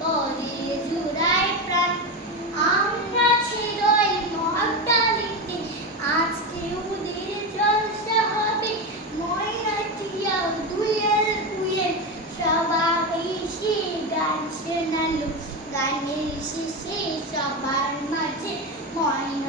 পরে জুড়াই প্রাণ আমরা ছিলই মহাকালীতে আজকে ওদের জলসা হবে ময়নাটিয়াও দুয়েল কুয়েল সবাই এসে গান শোনালো গানের শেষে সবার মাঝে ময়না